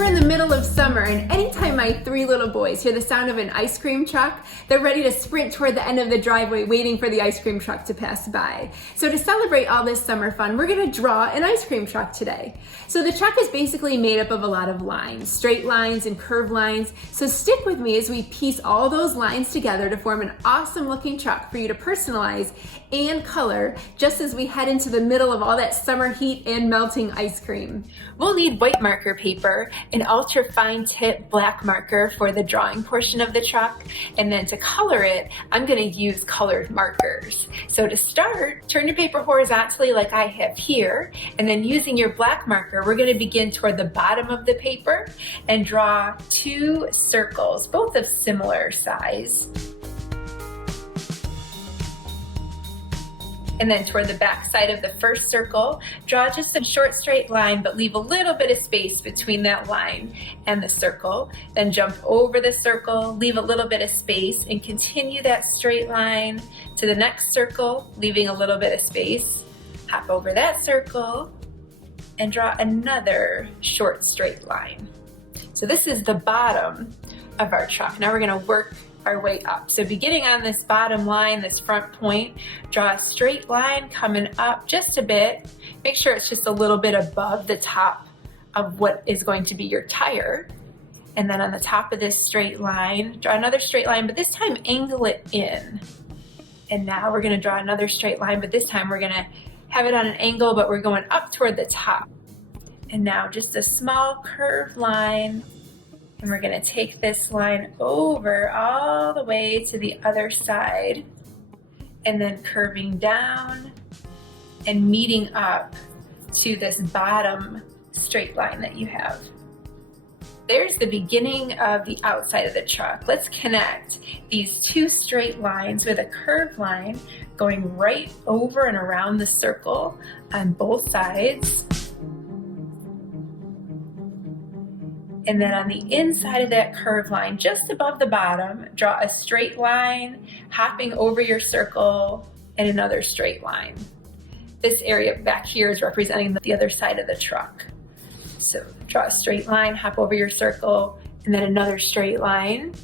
We're in the middle of summer, and anytime my three little boys hear the sound of an ice cream truck, they're ready to sprint toward the end of the driveway waiting for the ice cream truck to pass by. So to celebrate all this summer fun, we're gonna draw an ice cream truck today. So the truck is basically made up of a lot of lines, straight lines and curved lines. So stick with me as we piece all those lines together to form an awesome looking truck for you to personalize and color just as we head into the middle of all that summer heat and melting ice cream. We'll need white marker paper, an ultra fine tip black marker for the drawing portion of the truck, and then to color it, I'm gonna use colored markers. So to start, turn your paper horizontally like I have here, and then using your black marker, we're gonna begin toward the bottom of the paper and draw two circles, both of similar size. And then toward the back side of the first circle, draw just a short straight line, but leave a little bit of space between that line and the circle. Then jump over the circle, leave a little bit of space, and continue that straight line to the next circle, leaving a little bit of space. Hop over that circle and draw another short straight line. So this is the bottom of our truck. Now we're gonna work our way up. So beginning on this bottom line, this front point, draw a straight line coming up just a bit. Make sure it's just a little bit above the top of what is going to be your tire. And then on the top of this straight line, draw another straight line, but this time angle it in. And now we're gonna draw another straight line, but this time we're gonna have it on an angle, but we're going up toward the top. And now just a small curved line. And we're gonna take this line over all the way to the other side and then curving down and meeting up to this bottom straight line that you have. There's the beginning of the outside of the truck. Let's connect these two straight lines with a curved line going right over and around the circle on both sides. And then on the inside of that curved line, just above the bottom, draw a straight line, hopping over your circle, and another straight line. This area back here is representing the other side of the truck. So draw a straight line, hop over your circle, and then another straight line.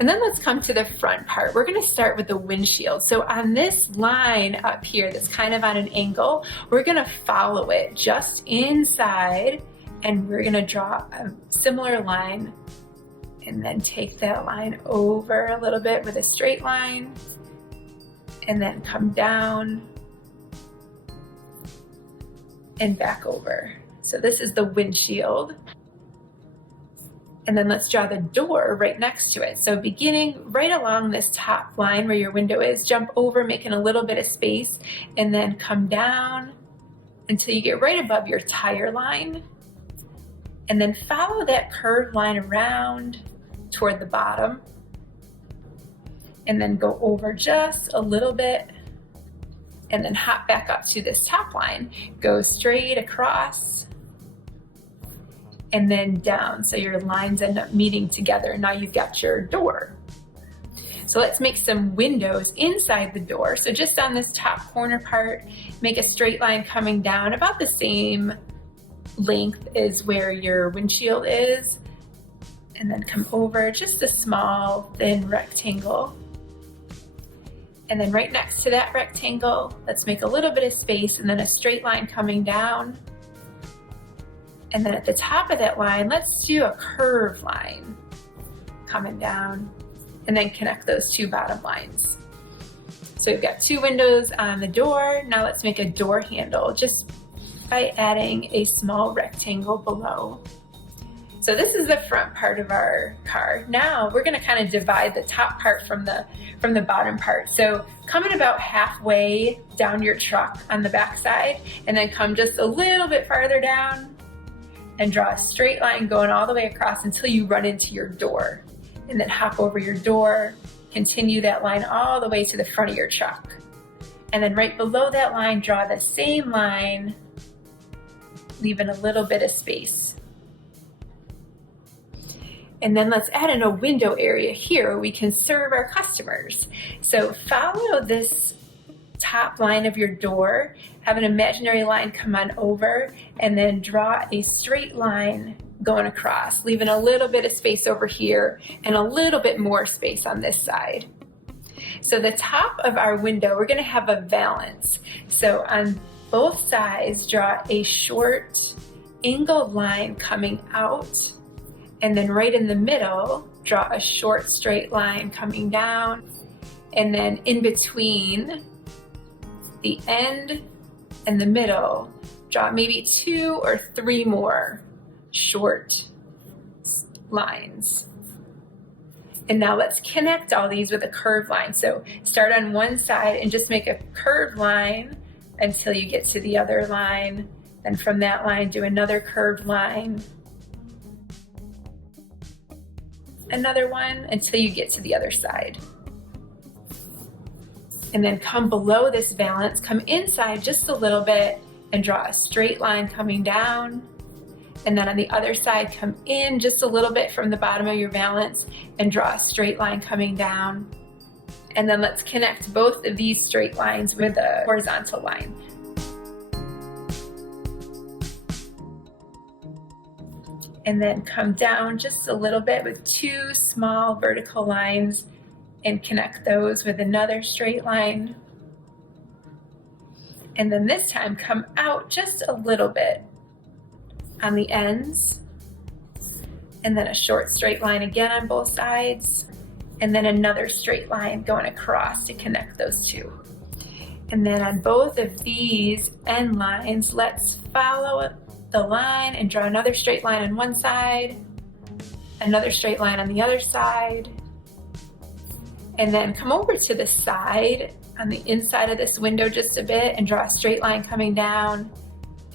And then let's come to the front part. We're gonna start with the windshield. So on this line up here that's kind of on an angle, we're gonna follow it just inside, and we're gonna draw a similar line and then take that line over a little bit with a straight line and then come down and back over. So this is the windshield. And then let's draw the door right next to it. So beginning right along this top line where your window is, jump over, making a little bit of space, and then come down until you get right above your tire line. And then follow that curved line around toward the bottom. And then go over just a little bit. And then hop back up to this top line. Go straight across. And then down, so your lines end up meeting together. Now you've got your door. So let's make some windows inside the door. So just on this top corner part, make a straight line coming down about the same length is where your windshield is, and then come over just a small thin rectangle, and then right next to that rectangle, let's make a little bit of space and then a straight line coming down, and then at the top of that line, let's do a curved line coming down and then connect those two bottom lines. So we've got two windows on the door. Now let's make a door handle just by adding a small rectangle below. So this is the front part of our car. Now we're gonna kind of divide the top part from the bottom part. So coming about halfway down your truck on the back side, and then come just a little bit farther down and draw a straight line going all the way across until you run into your door. And then hop over your door, continue that line all the way to the front of your truck. And then right below that line, draw the same line, leaving a little bit of space. And then let's add in a window area here where we can serve our customers. So follow this top line of your door, have an imaginary line come on over, and then draw a straight line going across, leaving a little bit of space over here and a little bit more space on this side. So the top of our window, we're going to have a valance. So on both sides, draw a short angled line coming out, and then right in the middle, draw a short straight line coming down, and then in between the end and the middle, draw maybe 2 or 3 more short lines. And now let's connect all these with a curved line. So start on one side and just make a curved line until you get to the other line. And from that line, do another curved line. Another one until you get to the other side. And then come below this valance, come inside just a little bit and draw a straight line coming down. And then on the other side, come in just a little bit from the bottom of your valance and draw a straight line coming down. And then let's connect both of these straight lines with a horizontal line. And then come down just a little bit with 2 small vertical lines and connect those with another straight line. And then this time come out just a little bit on the ends, and then a short straight line again on both sides, and then another straight line going across to connect those two. And then on both of these end lines, let's follow the line and draw another straight line on one side, another straight line on the other side, and then come over to the side on the inside of this window just a bit and draw a straight line coming down,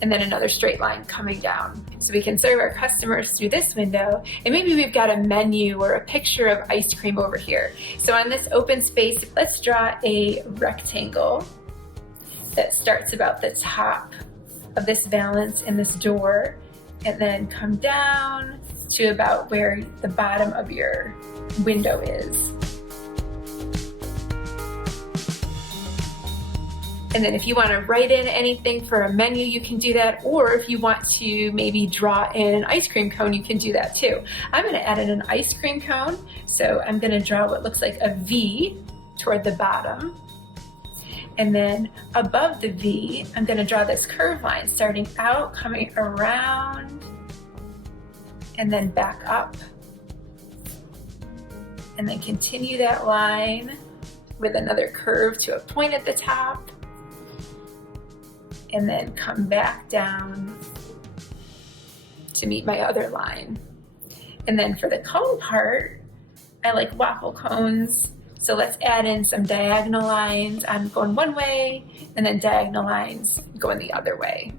and then another straight line coming down. So we can serve our customers through this window, and maybe we've got a menu or a picture of ice cream over here. So on this open space, let's draw a rectangle that starts about the top of this valance in this door, and then come down to about where the bottom of your window is. And then if you want to write in anything for a menu, you can do that. Or if you want to maybe draw in an ice cream cone, you can do that too. I'm going to add in an ice cream cone. So I'm going to draw what looks like a V toward the bottom. And then above the V, I'm going to draw this curved line starting out, coming around, and then back up. And then continue that line with another curve to a point at the top. And then come back down to meet my other line. And then for the cone part, I like waffle cones. So let's add in some diagonal lines. I'm going one way, and then diagonal lines going the other way.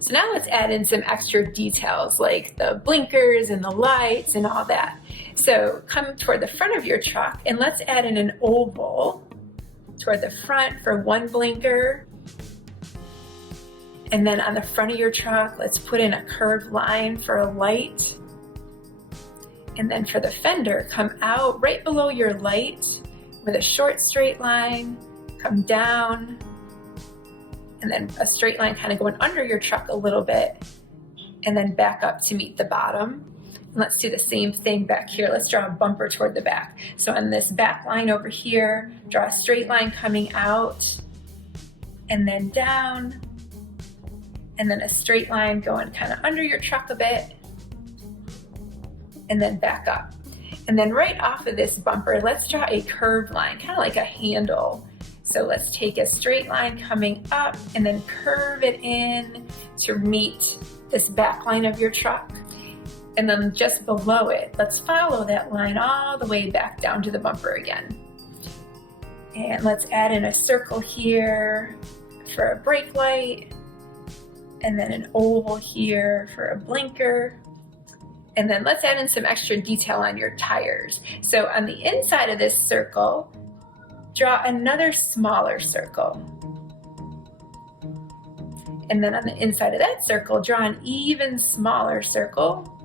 So now let's add in some extra details like the blinkers and the lights and all that. So come toward the front of your truck and let's add in an oval toward the front for one blinker. And then on the front of your truck, let's put in a curved line for a light. And then for the fender, come out right below your light with a short straight line, come down, and then a straight line kind of going under your truck a little bit, and then back up to meet the bottom. And let's do the same thing back here. Let's draw a bumper toward the back. So on this back line over here, draw a straight line coming out, and then down, and then a straight line going kind of under your truck a bit, and then back up. And then right off of this bumper, let's draw a curved line, kind of like a handle. So let's take a straight line coming up and then curve it in to meet this back line of your truck. And then just below it, let's follow that line all the way back down to the bumper again. And let's add in a circle here for a brake light, and then an oval here for a blinker. And then let's add in some extra detail on your tires. So on the inside of this circle, draw another smaller circle. And then on the inside of that circle, draw an even smaller circle.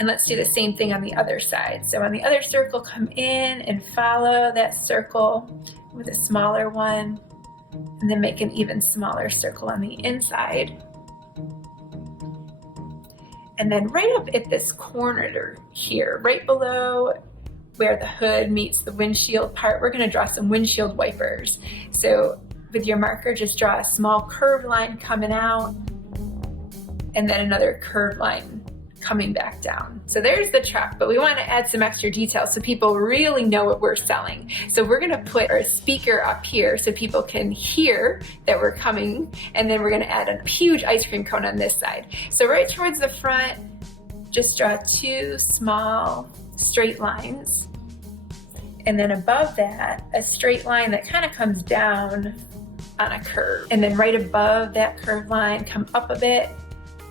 And let's do the same thing on the other side. So on the other circle, come in and follow that circle with a smaller one, and then make an even smaller circle on the inside. And then right up at this corner here, right below where the hood meets the windshield part, we're gonna draw some windshield wipers. So with your marker, just draw a small curved line coming out and then another curved line coming back down. So there's the truck, but we want to add some extra details so people really know what we're selling. So we're going to put our speaker up here so people can hear that we're coming, and then we're going to add a huge ice cream cone on this side. So right towards the front, just draw 2 small straight lines, and then above that, a straight line that kind of comes down on a curve. And then right above that curved line, come up a bit,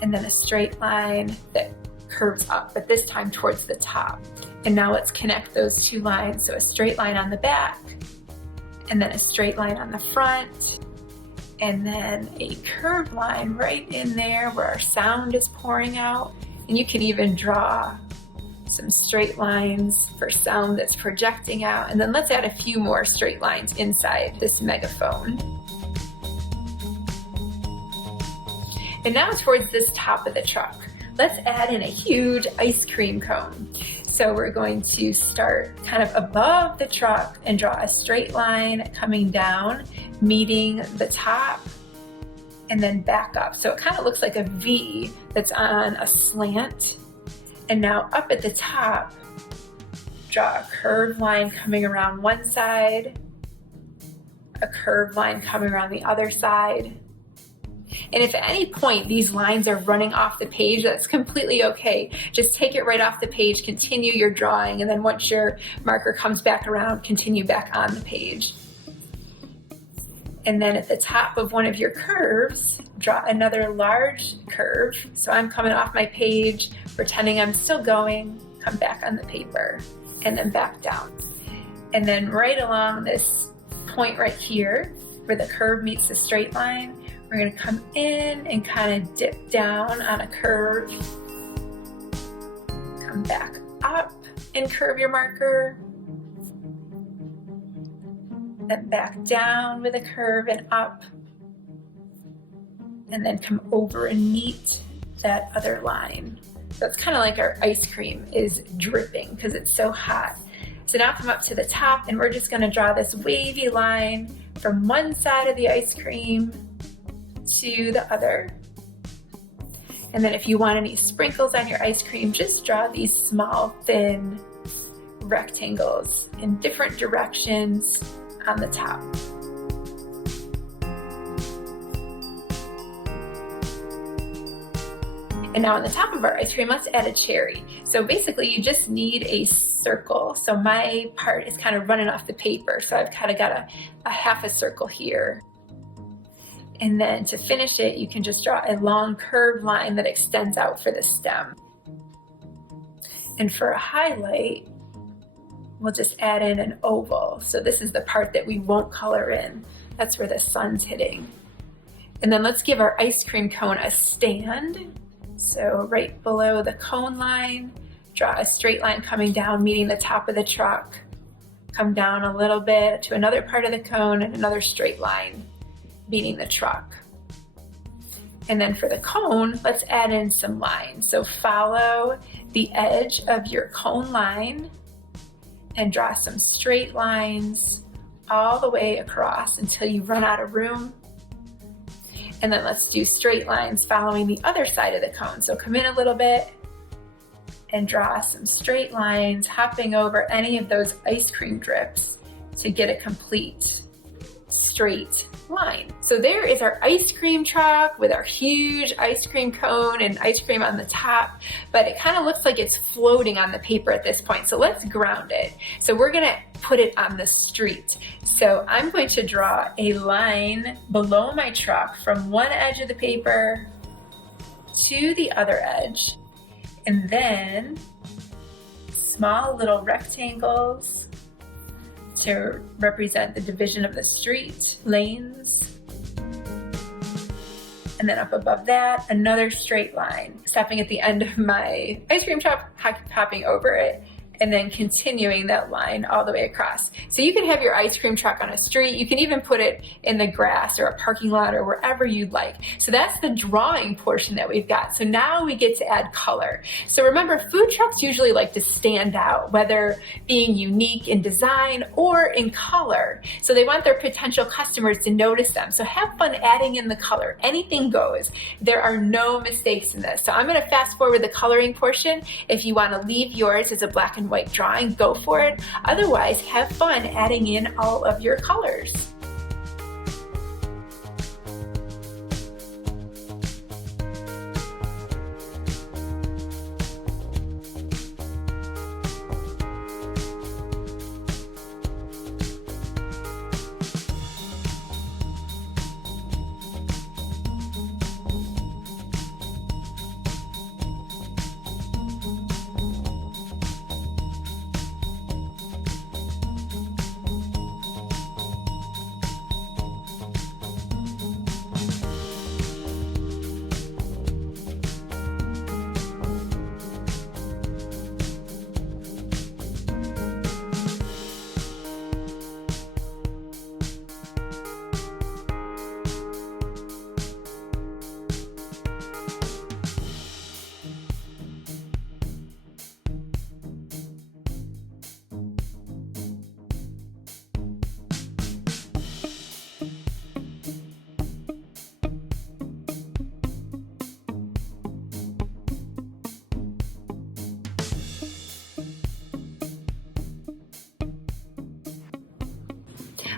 and then a straight line that curves up, but this time towards the top. And now let's connect those 2 lines. So a straight line on the back, and then a straight line on the front, and then a curved line right in there where our sound is pouring out. And you can even draw some straight lines for sound that's projecting out. And then let's add a few more straight lines inside this megaphone. And now towards this top of the truck, let's add in a huge ice cream cone. So we're going to start kind of above the truck and draw a straight line coming down, meeting the top, and then back up. So it kind of looks like a V that's on a slant. And now up at the top, draw a curved line coming around one side, a curved line coming around the other side. And if at any point these lines are running off the page, that's completely okay. Just take it right off the page, continue your drawing, and then once your marker comes back around, continue back on the page. And then at the top of one of your curves, draw another large curve. So I'm coming off my page, pretending I'm still going, come back on the paper, and then back down. And then right along this point right here, where the curve meets the straight line, we're going to come in and kind of dip down on a curve. Come back up and curve your marker. Then back down with a curve and up. And then come over and meet that other line. So it's kind of like our ice cream is dripping because it's so hot. So now come up to the top, and we're just going to draw this wavy line from one side of the ice cream to the other. And then if you want any sprinkles on your ice cream, just draw these small, thin rectangles in different directions on the top. And now on the top of our ice cream, let's add a cherry. So basically you just need a circle. So my part is kind of running off the paper. So I've kind of got a half a circle here. And then to finish it, you can just draw a long curved line that extends out for the stem. And for a highlight, we'll just add in an oval. So this is the part that we won't color in. That's where the sun's hitting. And then let's give our ice cream cone a stand. So right below the cone line, draw a straight line coming down, meeting the top of the truck. Come down a little bit to another part of the cone and another straight line, meeting the truck. And then for the cone, let's add in some lines. So follow the edge of your cone line and draw some straight lines all the way across until you run out of room. And then let's do straight lines following the other side of the cone. So come in a little bit and draw some straight lines, hopping over any of those ice cream drips to get a complete straight line. So there is our ice cream truck with our huge ice cream cone and ice cream on the top, but it kind of looks like it's floating on the paper at this point. So let's ground it. So we're gonna put it on the street. So I'm going to draw a line below my truck from one edge of the paper to the other edge, and then small little rectangles to represent the division of the street lanes. And then up above that, another straight line, stopping at the end of my ice cream truck, hopping over it, and then continuing that line all the way across. So you can have your ice cream truck on a street. You can even put it in the grass or a parking lot or wherever you'd like. So that's the drawing portion that we've got. So now we get to add color. So remember, food trucks usually like to stand out, whether being unique in design or in color. So they want their potential customers to notice them. So have fun adding in the color. Anything goes. There are no mistakes in this. So I'm going to fast forward the coloring portion. If you want to leave yours as a black and white drawing, go for it. Otherwise, have fun adding in all of your colors.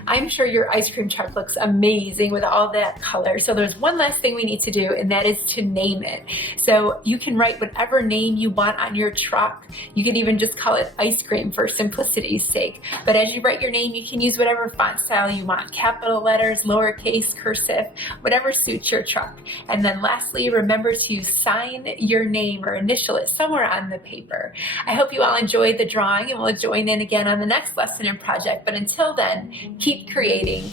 I'm sure your ice cream truck looks amazing with all that color. So there's one last thing we need to do, and that is to name it. So you can write whatever name you want on your truck. You can even just call it ice cream for simplicity's sake. But as you write your name, you can use whatever font style you want, capital letters, lowercase, cursive, whatever suits your truck. And then lastly, remember to sign your name or initial it somewhere on the paper. I hope you all enjoyed the drawing, and we'll join in again on the next lesson and project. But until then, keep creating.